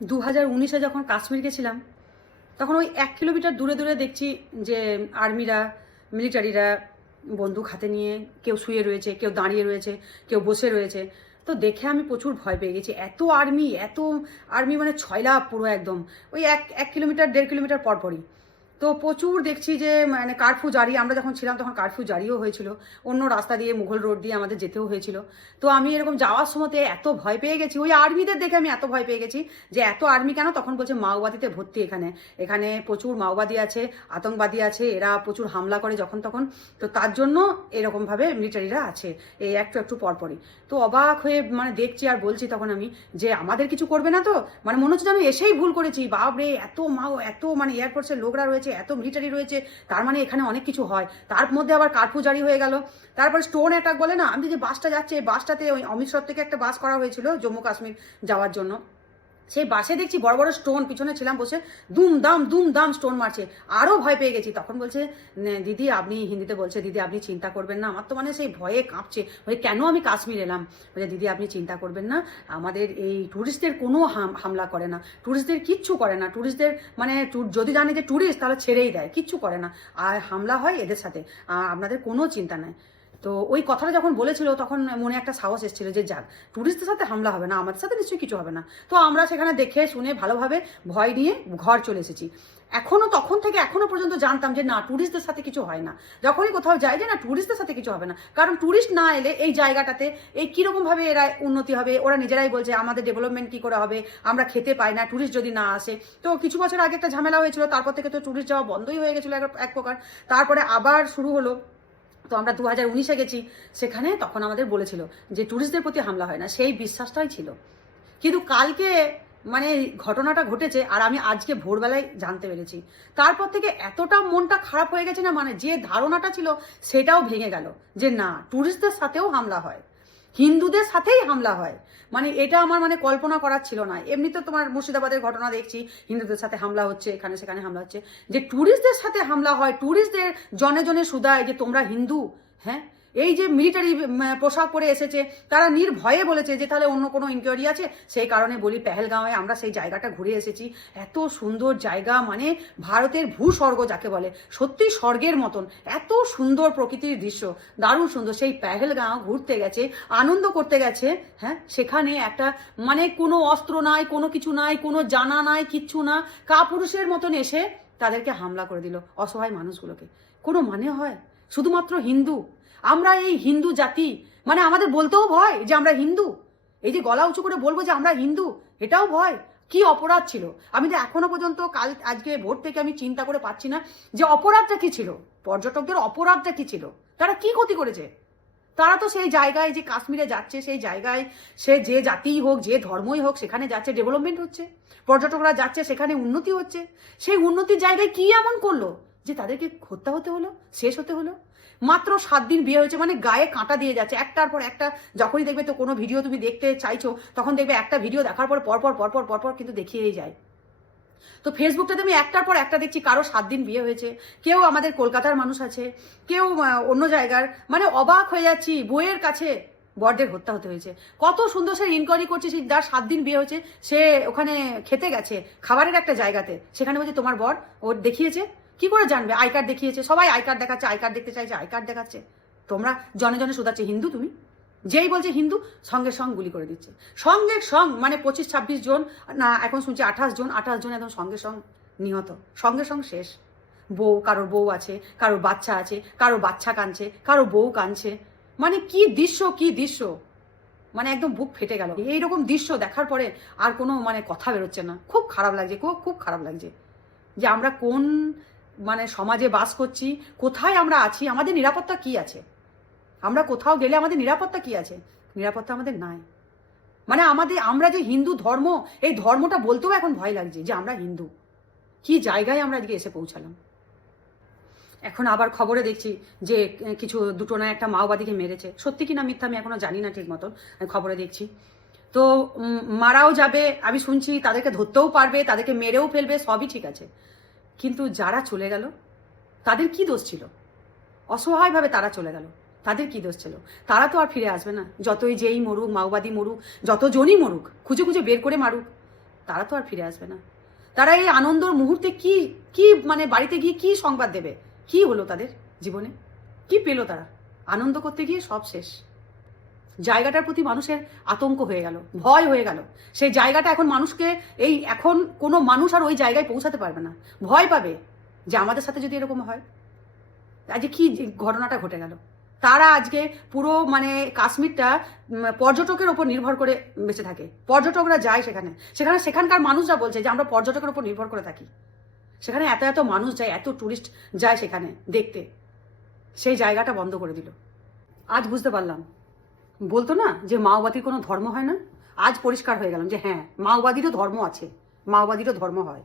2019-এ যখন কাশ্মীর গেছিলাম তখন ওই 1 কিলোমিটার দূরে দূরে দেখছি যে আর্মিরা, মিলিটারিরা বন্দুক হাতে নিয়ে কেউ শুয়ে রয়েছে, কেউ দাঁড়িয়ে রয়েছে, কেউ বসে রয়েছে। তো দেখে আমি প্রচুর ভয় পেয়ে গেছি। এত আর্মি, এত আর্মি, মানে ছয়লা পুরো একদম ওই এক এক কিলোমিটার 1.5 কিলোমিটার পরপরই। তো প্রচুর দেখছি যে মানে কারফিউ জারি, আমরা যখন ছিলাম তখন কারফিউ জারিও হয়েছিল, অন্য রাস্তা দিয়ে মুঘল রোড দিয়ে আমাদের যেতেও হয়েছিল। তো আমি এরকম যাওয়ার সময়তে এত ভয় পেয়ে গেছি, ওই আর্মিদের দেখে আমি এত ভয় পেয়ে গেছি যে এত আর্মি কেন, তখন বলছে মাওবাদীতে ভর্তি এখানে, এখানে প্রচুর মাওবাদী আছে, আতঙ্কবাদী আছে, এরা প্রচুর হামলা করে যখন তখন, তো তার জন্য এরকমভাবে মিলিটারিরা আছে এই একটু একটু পরপরই। তো অবাক হয়ে মানে দেখছি আর বলছি তখন আমি যে আমাদের কিছু করবে না তো, মানে মনে হচ্ছে আমি এসেই ভুল করেছি, বাপরে এত মাও, এত মানে এয়ারফোর্সের লোকরা রয়েছে, এত মিলিটারি রয়েছে, তার মানে এখানে অনেক কিছু হয়। তার মধ্যে আবার কারফিউ জারি হয়ে গেল। তারপরে স্টোন অ্যাটাক বলে না, আমি যে বাসটা যাচ্ছে, বাসটাতে ওই অমৃতসর থেকে একটা বাস করা হয়েছিল জম্মু কাশ্মীর যাওয়ার জন্য, সেই বাসে দেখছি বড় বড় স্টোন, পিছনে ছিলাম বসে, দুম দাম স্টোন মারছে। আরও ভয় পেয়ে গেছি। তখন বলছে দিদি আপনি, হিন্দিতে বলছে, দিদি আপনি চিন্তা করবেন না। আমার তো মানে সেই ভয়ে কাঁপছে, কেন আমি কাশ্মীর এলাম। বলছে দিদি আপনি চিন্তা করবেন না, আমাদের এই ট্যুরিস্টদের কোনো হামলা করে না, ট্যুরিস্টদের কিচ্ছু করে না, ট্যুরিস্টদের মানে যদি জানে যে ট্যুরিস্ট তাহলে ছেড়েই দেয়, কিচ্ছু করে না, আর হামলা হয় এদের সাথে, আপনাদের কোনো চিন্তা নাই। তো ওই কথাটা যখন বলেছিল তখন মনে একটা সাহস এসেছিল যে যাক, ট্যুরিস্টদের সাথে হামলা হবে না, আমাদের সাথে নিশ্চয়ই কিছু হবে না। তো আমরা সেখানে দেখে শুনে ভালোভাবে ভয় নিয়ে ঘর চলে এসেছি। তখন থেকে এখনো পর্যন্ত জানতাম যে না, ট্যুরিস্টদের সাথে কিছু হয় না। যখনই কোথাও যাই যে না, ট্যুরিস্টদের সাথে কিছু হবে না, কারণ ট্যুরিস্ট না এলে এই জায়গাটাতে এই কিরকম ভাবে এরা উন্নতি হবে। ওরা নিজেরাই বলছে আমাদের ডেভেলপমেন্ট কি করে হবে, আমরা খেতে পাই না ট্যুরিস্ট যদি না আসে। তো কিছু বছর আগে একটা ঝামেলা হয়েছিল, তারপর থেকে তো ট্যুরিস্ট যাওয়া বন্ধই হয়ে গেছিলো এক প্রকার। তারপরে আবার শুরু হলো। তো আমরা 2019-এ গেছি, সেখানে তখন আমাদের বলেছিল যে ট্যুরিস্টদের প্রতি হামলা হয় না, সেই বিশ্বাসটাই ছিল। কিন্তু কালকে মানে ঘটনাটা ঘটেছে আর আমি আজকে ভোরবেলায় জানতে পেরেছি, তারপর থেকে এতটা মনটা খারাপ হয়ে গেছে না, মানে যে ধারণাটা ছিল সেটাও ভেঙে গেল যে না, ট্যুরিস্টদের সাথেও হামলা হয়, হিন্দুদের সাথেই হামলা হয়। মানে এটা আমার মানে কল্পনা করার ছিল না। এমনিতে তোমার মুর্শিদাবাদের ঘটনা দেখছি, হিন্দুদের সাথে হামলা হচ্ছে, এখানে সেখানে হামলা হচ্ছে, যে ট্যুরিস্টদের সাথে হামলা হয়, ট্যুরিস্টদের জনে জনে শুধায় যে তোমরা হিন্দু। হ্যাঁ, এই যে মিলিটারি পোশাক পরে এসেছে, তারা নির্ভয়ে বলেছে যে তাহলে অন্য কোনো ইনকোয়ারি আছে। সেই কারণে বলি, পেহেলগাঁওয়ে আমরা সেই জায়গাটা ঘুরে এসেছি। এত সুন্দর জায়গা, মানে ভারতের ভূস্বর্গ যাকে বলে, সত্যি স্বর্গের মতন, এত সুন্দর প্রকৃতির দৃশ্য, দারুণ সুন্দর। সেই পেহেলগাঁও ঘুরতে গেছে, আনন্দ করতে গেছে। হ্যাঁ, সেখানে একটা মানে কোনো অস্ত্র নাই, কোনো কিছু নাই, কোনো জানা নাই, কিচ্ছু না, কাপুরুষের মতন এসে তাদেরকে হামলা করে দিল অসহায় মানুষগুলোকে। কোনো মানে হয়? শুধুমাত্র হিন্দু, আমরা এই হিন্দু জাতি, মানে আমাদের বলতেও ভয় যে আমরা হিন্দু। এই যে গলা উঁচু করে বলবো যে আমরা হিন্দু, এটাও ভয়। কি অপরাধ ছিল? আমি তো এখনো পর্যন্ত আজকে ভোর থেকে আমি চিন্তা করে পাচ্ছি না যে অপরাধটা কি ছিল, পর্যটকদের অপরাধটা কি ছিল, তারা কি ক্ষতি করেছে। তারা তো সেই জায়গায় যে কাশ্মীরে যাচ্ছে, সেই জায়গায় সে যে জাতিই হোক, যে ধর্মই হোক, সেখানে যাচ্ছে, ডেভেলপমেন্ট হচ্ছে, পর্যটকরা যাচ্ছে, সেখানে উন্নতি হচ্ছে। সেই উন্নতির জায়গায় কি এমন করলো যে তাদেরকে হত্যা হতে হলো, শেষ হতে হলো? মাত্র 7 দিন বিয়ে হয়েছে, মানে গায়ে কাঁটা দিয়ে যাচ্ছে একটার পর একটা। যখনই দেখবে তো কোনো ভিডিও তুমি দেখতে চাইছো, তখন দেখবে একটা ভিডিও দেখার পর পরপর কিন্তু দেখিয়েই যায়। তো ফেসবুকটাতে আমি একটার পর একটা দেখছি, কারো 7 দিন বিয়ে হয়েছে, কেউ আমাদের কলকাতার মানুষ আছে, কেউ অন্য জায়গার, মানে অবাক হয়ে যাচ্ছি। বইয়ের কাছে বরদের হত্যা হতে হয়েছে। কত সুন্দর সে ইনকোয়ারি করছে, যার 7 দিন বিয়ে হয়েছে, সে ওখানে খেতে গেছে খাবারের একটা জায়গাতে, সেখানে বলছে তোমার বর ওর দেখিয়েছে। কি করে জানবে? আই কার্ড দেখিয়েছে, সবাই আই কার্ড দেখাচ্ছে, আই কার্ড দেখতে চাইছে, আই কার্ড দেখাচ্ছে। তোমরা জনে জনে শোধাচ্ছে হিন্দু তুমি, যেই বলছে হিন্দু সঙ্গে সঙ্গ গুলি করে দিচ্ছে, সঙ্গে সঙ্গ, মানে 25-26 জন, না এখন শুনছি 28 জন একদম সঙ্গে সঙ্গ নিহত, সঙ্গে সঙ্গ শেষ। বউ, কারোর বউ আছে, কারোর বাচ্চা আছে, কারোর বাচ্চা কাঁদছে, কারোর বউ কাঁদছে। মানে কি দৃশ্য, কি দৃশ্য, মানে একদম বুক ফেটে গেল। এইরকম দৃশ্য দেখার পরে আর কোনো মানে কথা বেরোচ্ছে না। খুব খারাপ লাগছে, খুব খারাপ লাগছে যে আমরা কোন মানে সমাজে বাস করছি, কোথায় আমরা আছি, আমাদের নিরাপত্তা কি আছে। আমরা কোথাও গেলে আমাদের নিরাপত্তা কি আছে? নিরাপত্তা আমাদের নাই। মানে আমরা যে হিন্দু ধর্ম, এই ধর্মটা বলতেও এখন ভয় লাগছে যে আমরা হিন্দু। কি জায়গায় আমরা আজকে এসে পৌঁছালাম। এখন আবার খবরে দেখছি যে কিছু দুটো না একটা মাওবাদীকে মেরেছে, সত্যি কিনা মিথ্যা আমি এখনো জানি না ঠিক মতন, খবরে দেখছি। তো মারাও যাবে, আমি শুনছি তাদেরকে ধরতেও পারবে, তাদেরকে মেরেও ফেলবে, সবই ঠিক আছে। কিন্তু যারা চলে গেল তাদের কি দোষ ছিল? অসহায়ভাবে তারা চলে গেল, তাদের কি দোষ ছিল? তারা তো আর ফিরে আসবে না, যতই যেই মরুক, মাওবাদী মরুক, যতজনই মরুক, খুঁজে খুঁজে বের করে মারুক, তারা তো আর ফিরে আসবে না। তারা এই আনন্দর মুহূর্তে কি কি মানে বাড়িতে গিয়ে কি সংবাদ দেবে? কি হলো তাদের জীবনে? কি পেলো তারা? আনন্দ করতে গিয়ে সব শেষ। জায়গাটার প্রতি মানুষের আতঙ্ক হয়ে গেল, ভয় হয়ে গেল। সেই জায়গাটা এখন মানুষকে এখন কোনো মানুষ আর ওই জায়গায় পৌঁছাতে পারবে না, ভয় পাবে যে আমাদের সাথে যদি এরকম হয়। আজকে কি ঘটনাটা ঘটে গেল। তারা আজকে পুরো মানে কাশ্মীরটা পর্যটকের ওপর নির্ভর করে বেঁচে থাকে। পর্যটকরা যায় সেখানে, সেখানকার মানুষরা বলছে যে আমরা পর্যটকের ওপর নির্ভর করে থাকি। সেখানে এত এত মানুষ যায়, এত টুরিস্ট যায় সেখানে দেখতে, সেই জায়গাটা বন্ধ করে দিল। আজ বুঝতে পারলাম, বলতো না যে মাওবাদীর কোনো ধর্ম হয় না, আজ পরিষ্কার হয়ে গেলাম যে হ্যাঁ, মাওবাদীরও ধর্ম আছে, মাওবাদীরও ধর্ম হয়।